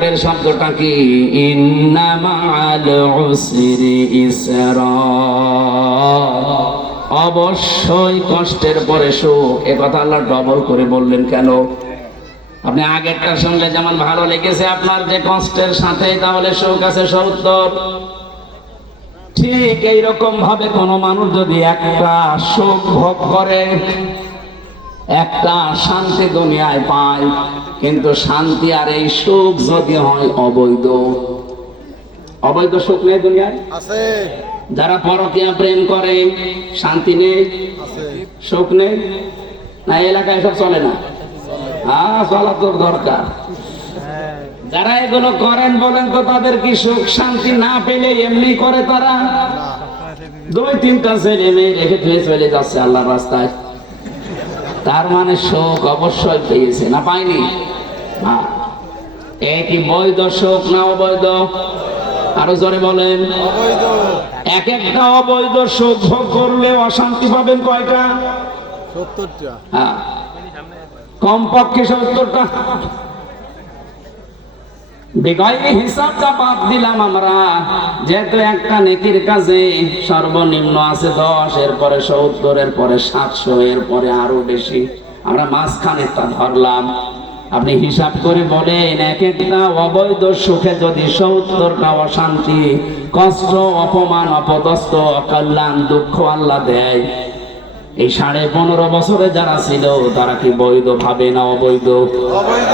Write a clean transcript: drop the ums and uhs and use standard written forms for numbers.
পরের শব্দটা কি? ইন্না মা'আল উসরি ইসরা, অবশ্যই কষ্টের পরে সুখ। এ কথা আল্লাহ ডবল করে বললেন কেন? আপনি আগেরটার সঙ্গে যেমন ভালো লেগেছে আপনার যে কষ্টের সাথে, তাহলে সুখ আছে 70। ঠিক এইরকম ভাবে কোন মানুষ যদি একটা সুখ ভোগ করে, একটা শান্তি দুনিয়ায় পায়, কিন্তু শান্তি আর এই সুখ যদি হয় অবৈধ, অবৈধ সুখ নেই দুনিয়ায় আছে। যারা পরকীয়া প্রেম করে শান্তি নেই, সুখ নেই না? এলাকায় সব চলে না? হ্যাঁ, চলা তোর দরকার। যারা এগুলো করেন বলেন তো তাদের কি সুখ শান্তি না পেলে এমনি করে তারা? 2-3টা ছেলে মেয়ে রেখে ধুয়ে চলে যাচ্ছে আল্লাহর রাস্তায়, তার মানে সুখ অবশ্যই পেয়েছে না পায়নি? এ কি বৈধ সুখ না অবৈধ? আরো জোরে বলেন। অবৈধ। এক একটা অবৈধ সুখ ভোগ করলে অশান্তি পাবেন কয়টা? 70টা। হ্যাঁ, কমপক্ষে 70টা। বেগাইরে হিসাবটা বাদ দিলাম আমরা, যেহেতু একটা নেকির কাজে সর্বনিম্ন আছে 10, এরপরে 70, এরপরে 700, এরপরে আরো বেশি, আমরা মাঝখানেরটা ধরলাম। আপনি হিসাব করে বলেন, এক একটা অবৈধ সুখে যদি 70টা অশান্তি, কষ্ট, অপমান, অপদস্থ, অকল্যাণ, দুঃখ আল্লাহ দেয়, এই 15.5 বছরে যারা ছিল তারা কি বৈধ ভাবে না অবৈধ? অবৈধ।